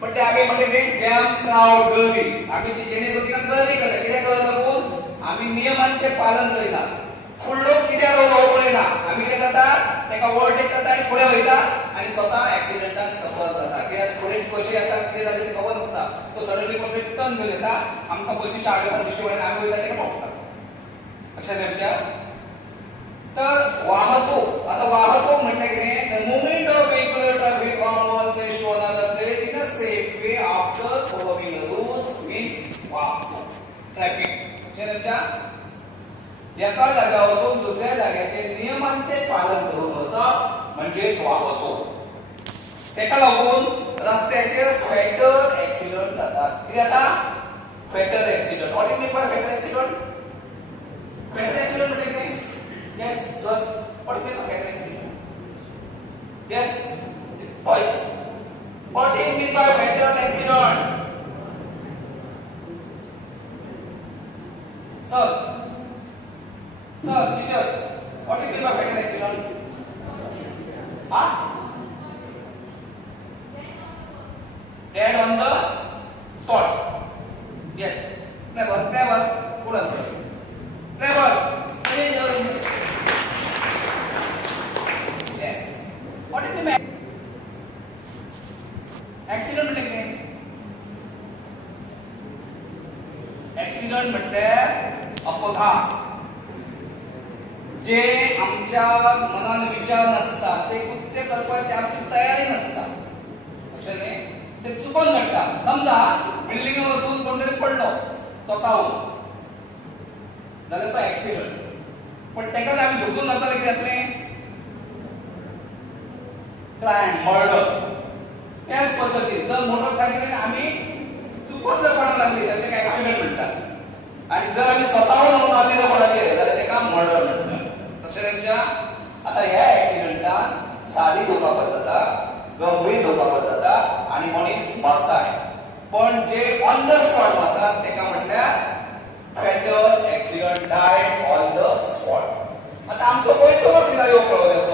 पण ते आम्ही म्हणजे जॅम क्राउड गर्दी आम्ही ती जेणेकरून गर्दी करता कित्याक लागून आम्ही नियमांचे पालन करिना फुडलो कित्याक पळयना आम्ही कितें जाता तेका ओव्हरटेक करता आनी फुडें वयता आनी स्वतः ऍक्सिडेंटान सफर जाता कित्याक फुडें कशी येता कितें जालें तें खबर नासता तो सडनली कोण टर्न घेवन येता आमकां बसीच्या आडसार दिश्टी पडना आमी वयता तेका ठोकता लक्षात येता तर वाहतूक आता वाहतूक म्हटल्यार कितें the movement of vehicle traffic from one place to another place in a safe way after following the rules means वाहतूक ट्रॅफिक लक्षात येता एका जाग्यार वचून दुसऱ्या जाग्याचे नियमांचे पालन करून वचप म्हणजेच वाहतूक तेका लागून रस्त्याचेर फॅटल ऍक्सिडेंट जातात कितें जाता fatal accident what is mean by fatal accident fatal accident म्हणजे कितें yes just what is mean by fatal accident yes boys what is mean by fatal accident sir Sir, teachers, what is the fatal accident? Huh? Dead on the spot. Yes. Never, never. Good answer. Never. Yes. What is the accident? Accident म्हणजे अपघात जे आमच्या मनान विचार नसतात ते कृत्य करपाची आमची तयारी नसता अक्षरने ते चुकून घडटा समजा बिल्डिंग वचून कोणतरी पडलो स्वतःहून जाल्यार तो ऍक्सिडेंट पण तेकाच आम्ही झोपून जाताले कितें जातलें क्रायम मर्डर त्याच पद्दतीन जर मोटरसायकलीन आमी चुकून जर कोणाक लागली जाल्यार तेका ऍक्सिडेंट म्हणटात आणि जर आमी स्वतःहून मारली जर कोणाचेर जाल्यार तेका मर्डर म्हणटात आता ह्या ऍक्सिडेंटान सादी दुखापत जाता गंभीर दुखापत जाता आणि मनीस मरताय पण जे ऑन द स्पॉट मरतात तेका म्हटल्यार fatal accident died on the spot आता आमचो गोंयचो सिनारिओ पळोवया